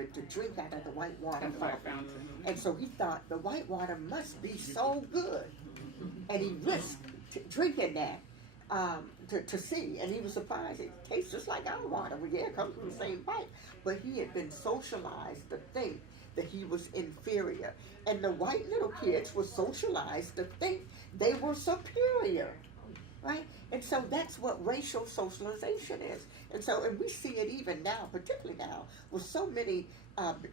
to drink out of the white water That's what I fountain. found. And so he thought the white water must be so good. And he risked drinking that to see. And he was surprised. It tastes just like our water. Well, yeah, it comes from the same pipe. But he had been socialized to think that he was inferior. And the white little kids were socialized to think they were superior. Right? And so that's what racial socialization is. And we see it even now, particularly now, with so many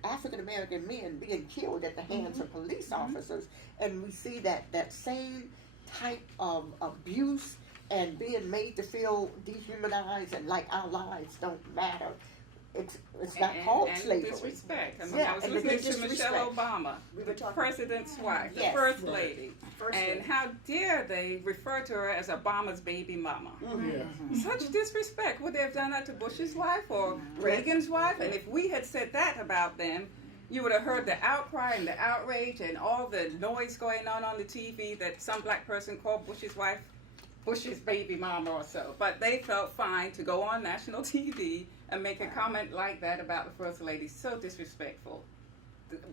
African American men being killed at the hands of police officers. And we see that same type of abuse and being made to feel dehumanized and like our lives don't matter. It's not called slavery. And disrespect. I mean, Yeah, I was and listening to disrespect. Michelle Obama, We the were talking- president's wife, the Yes. first lady. First And lady. how dare they refer to her as Obama's baby mama? Mm-hmm. Such disrespect. Would they have done that to Bush's wife or Reagan's wife? And if we had said that about them, you would have heard the outcry and the outrage and all the noise going on the TV that some black person called Bush's wife Bush's baby mama or so. But they felt fine to go on national TV and make a comment like that about the first lady. So disrespectful.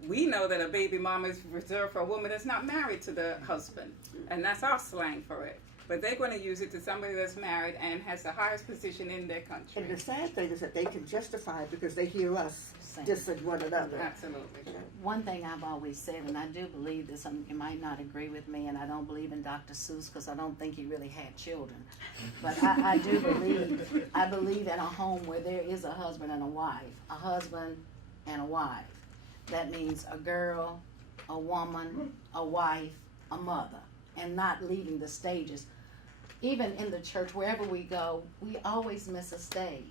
We know that a baby mama is reserved for a woman that's not married to the husband. And that's our slang for it. But they're going to use it to somebody that's married and has the highest position in their country. And the sad thing is that they can justify it because they hear us dissing one another. Absolutely. One thing I've always said, and I do believe this, you might not agree with me, and I don't believe in Dr. Seuss because I don't think he really had children. But I do believe in a home where there is a husband and a wife, a husband and a wife. That means a girl, a woman, a wife, a mother, and not leaving the stages. Even in the church, wherever we go, we always miss a stage.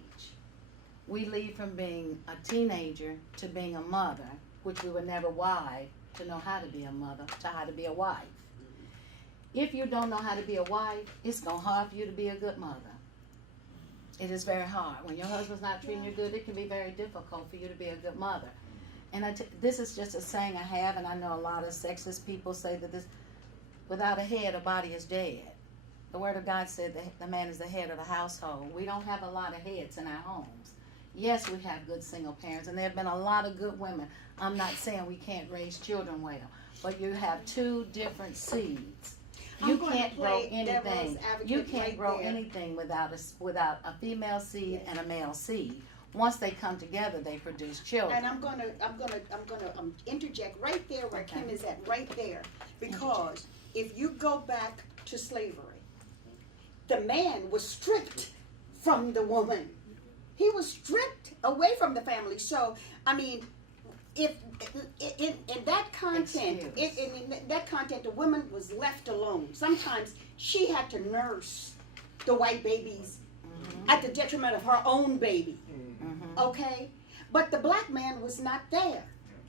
We leave from being a teenager to being a mother, which we were never wired to know how to be a mother, to how to be a wife. If you don't know how to be a wife, it's going to hard for you to be a good mother. It is very hard. When your husband's not treating you good, it can be very difficult for you to be a good mother. And this is just a saying I have, and I know a lot of sexist people say that this, without a head, a body is dead. The Word of God said that the man is the head of the household. We don't have a lot of heads in our homes. Yes, we have good single parents, and there have been a lot of good women. I'm not saying we can't raise children well, but you have two different seeds. You can't grow anything. You can't grow anything without a female seed and a male seed. Once they come together, they produce children. And I'm gonna interject right there where Kim is at, right there, because if you go back to slavery, the man was stripped from the woman. He was stripped away from the family. So, I mean, if in that content, in that content, the woman was left alone. Sometimes she had to nurse the white babies at the detriment of her own baby. Okay, but the black man was not there.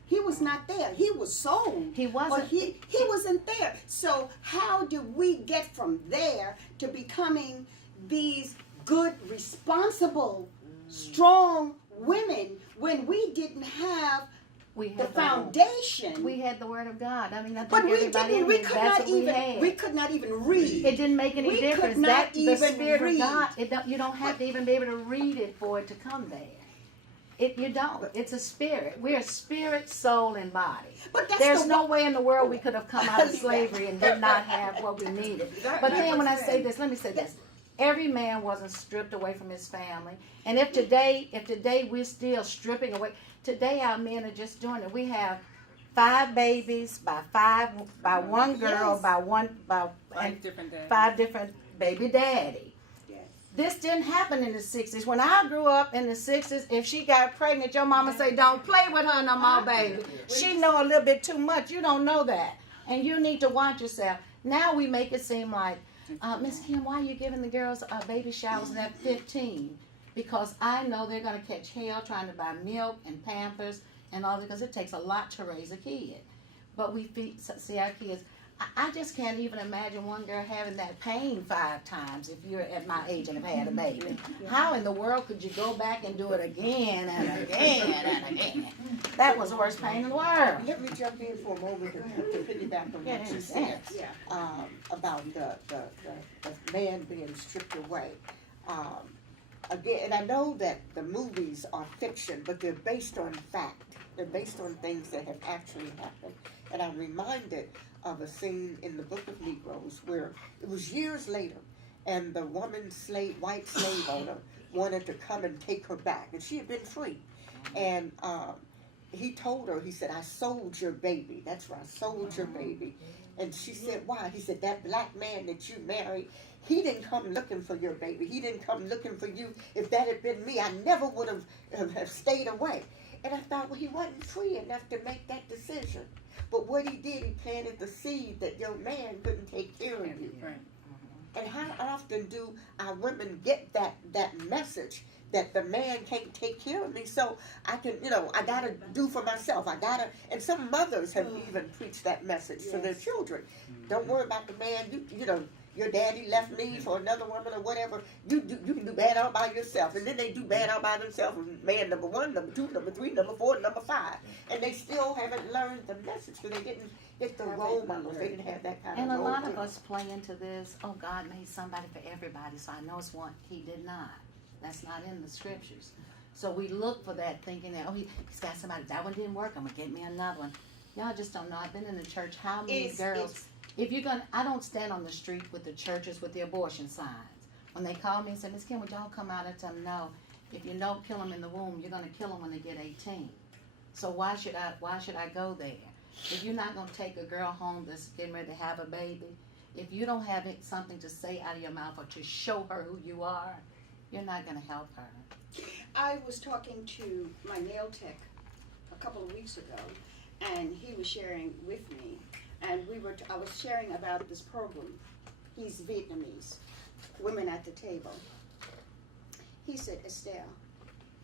He was not there. He was sold. He wasn't. But he wasn't there. So how do we get from there to becoming these good, responsible, strong women when we didn't have the foundation? We had the Word of God. I mean, I think But we everybody didn't. in We here, could that's not what we even. had. We could not even read. It didn't make any We difference. could not The even Spirit read. of God. You don't have to even be able to read it for it to come there. You don't. It's a spirit. We're a spirit, soul, and body. But that's There's the no way in the world we could have come out of slavery and did not have what we needed. But then when I say this, let me say this. Every man wasn't stripped away from his family. And if today we're still stripping away, today our men are just doing it. We have 5 babies by one girl, Yes. five different baby daddy. This didn't happen in the 60s. When I grew up in the 60s, if she got pregnant, your mama say, don't play with her no more, baby. She know a little bit too much. You don't know that. And you need to watch yourself. Now we make it seem like, Miss Kim, why are you giving the girls baby showers at 15? Because I know they're going to catch hell trying to buy milk and Pampers and all that, because it takes a lot to raise a kid. But we see our kids. I just can't even imagine one girl having that pain 5 times if you're at my age and have had a baby. How in the world could you go back and do it again and again and again? That was the worst pain in the world. Let me jump in for a moment to piggyback on what you said about the man being stripped away. again, and I know that the movies are fiction, but they're based on fact. They're based on things that have actually happened. And I'm reminded of a scene in the Book of Negroes where it was years later, and the white slave owner wanted to come and take her back, and she had been free. And he told her, he said, "I sold your baby." That's right, I sold your baby. And she said, "Why?" He said, "That black man that you married, he didn't come looking for your baby. He didn't come looking for you. If that had been me, I never would have stayed away." And I thought, well, he wasn't free enough to make that decision. But what he did, he planted the seed that your man couldn't take care of you. Right. And how often do our women get that message that the man can't take care of me, so I can, I gotta do for myself. And some mothers have even preached that message to their children. Don't worry about the man. Your daddy left me for another woman or whatever. You can do bad all by yourself. And then they do bad all by themselves. Man number 1, number 2, number 3, number 4, number 5. And they still haven't learned the message because they didn't get the role models. They didn't have that kind And of a role. lot of us play into this, oh, God made somebody for everybody, so I know it's one. He did not. That's not in the scriptures. So we look for that thinking that, oh, he's got somebody, that one didn't work, I'm going to get me another one. Y'all just don't know. I've been in the church, how many girls, if you're going to, I don't stand on the street with the churches with the abortion signs. When they call me and say, "Miss Kim, would y'all come out?" and tell them, no, if you don't kill them in the womb, you're going to kill them when they get 18. So why should I go there? If you're not going to take a girl home that's getting ready to have a baby, if you don't have something to say out of your mouth or to show her who you are, you're not going to help her. I was talking to my nail tech a couple of weeks ago, and he was sharing with me, and I was sharing about this program. He's Vietnamese, Women at the Table. He said, "Estelle,"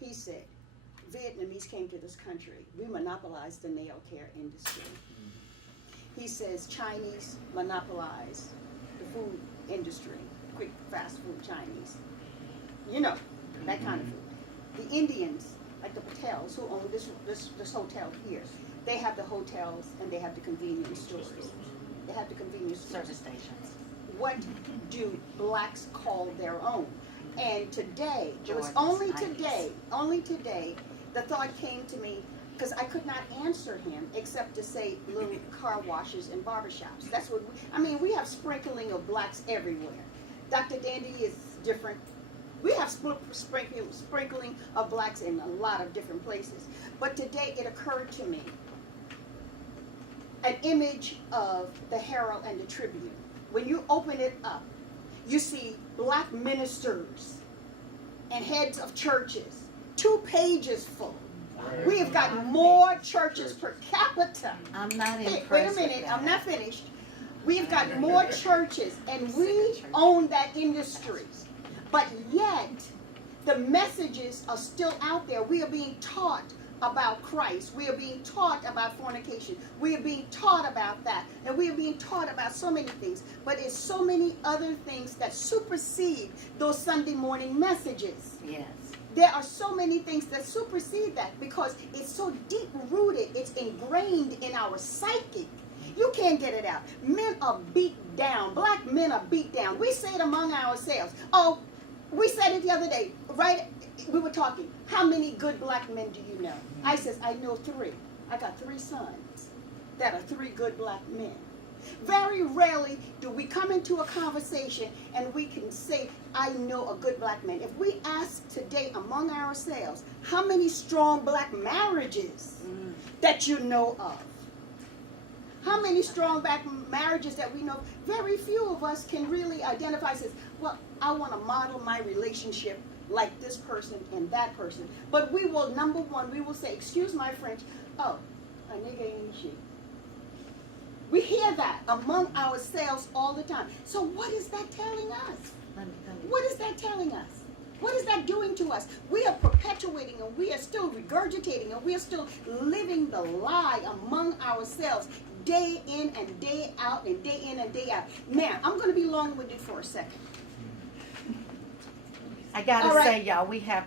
he said, "Vietnamese came to this country. We monopolized the nail care industry." He says Chinese monopolized the food industry, quick, fast food Chinese. That kind of food. The Indians, like the Patels, who own this hotel here, they have the hotels and they have the convenience stores. They have the convenience stores. Service stations. What do blacks call their own? And today, it was Jordans, only today, the thought came to me, because I could not answer him except to say little car washes and barbershops. That's what we have sprinkling of blacks everywhere. Dr. Dandy is different. We have sprinkling of blacks in a lot of different places. But today it occurred to me, an image of the Herald and the Tribune. When you open it up, you see black ministers and heads of churches, 2 pages full. We have got more churches per capita. I'm not impressed. Wait a minute, I'm not finished. We've got more churches, and we own that industry. But yet, the messages are still out there. We are being taught about Christ. We are being taught about fornication. We are being taught about that. And we are being taught about so many things. But it's so many other things that supersede those Sunday morning messages. Yes. There are so many things that supersede that because it's so deep rooted. It's ingrained in our psyche. You can't get it out. Men are beat down. Black men are beat down. We say it among ourselves. Oh, we said it the other day, right? We were talking. How many good black men do you know? I says, I know 3. I got 3 sons that are 3 good black men. Very rarely do we come into a conversation and we can say, I know a good black man. If we ask today among ourselves, how many strong black marriages that you know of? How many strong black marriages that we know? Very few of us can really identify as, well, I want to model my relationship like this person and that person. But we will, number one, we will say, excuse my French, oh, a nigga ain't shit. We hear that among ourselves all the time. So what is that telling us? What is that telling us? What is that doing to us? We are perpetuating and we are still regurgitating and we are still living the lie among ourselves day in and day out and day in and day out. Now, I'm going to be long-winded for a second. I gotta All right. say, y'all, we have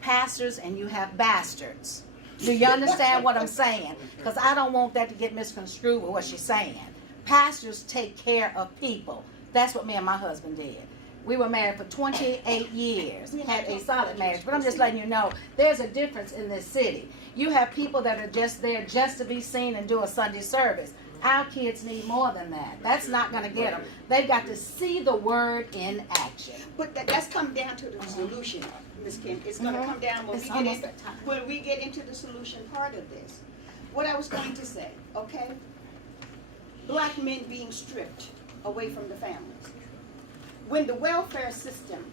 pastors and you have bastards. Do you understand what I'm saying? Because I don't want that to get misconstrued with what she's saying. Pastors take care of people. That's what me and my husband did. We were married for 28 years, had a solid marriage. But I'm just letting you know, there's a difference in this city. You have people that are just there just to be seen and do a Sunday service. Our kids need more than that. That's not going to get them. They've got to see the word in action. But that's come down to the solution, Ms. Kim. It's going to come down It's almost that time. when we get into the solution part of this. What I was going to say, okay? Black men being stripped away from the families. When the welfare system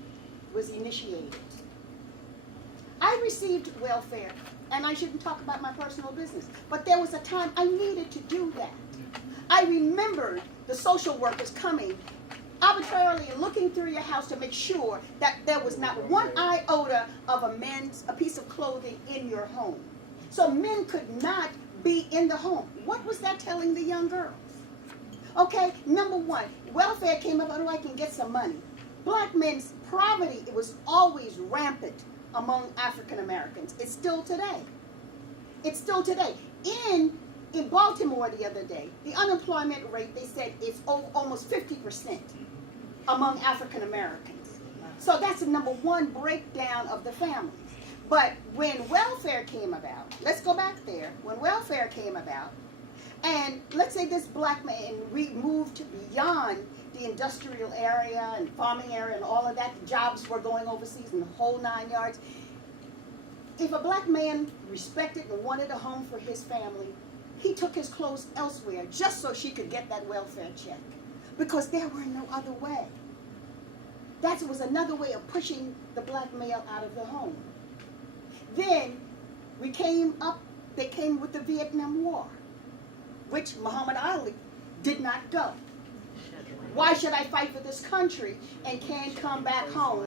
was initiated, I received welfare, and I shouldn't talk about my personal business, but there was a time I needed to do that. I remembered the social workers coming arbitrarily and looking through your house to make sure that there was not one iota of a piece of clothing in your home. So men could not be in the home. What was that telling the young girls? Okay, number one, welfare came up, oh, I can get some money. Black men's poverty, it was always rampant among African Americans. It's still today. It's still today. In Baltimore the other day, the unemployment rate, they said, is almost 50% among African Americans. So that's the number one breakdown of the families. But when welfare came about, let's go back there, when welfare came about, and let's say this black man, we moved beyond the industrial area and farming area and all of that, jobs were going overseas and the whole 9 yards. If a black man respected and wanted a home for his family, he took his clothes elsewhere just so she could get that welfare check, because there were no other way. That was another way of pushing the black male out of the home. Then we came up, they came with the Vietnam War, which Muhammad Ali did not go. Why should I fight for this country and can't come back home?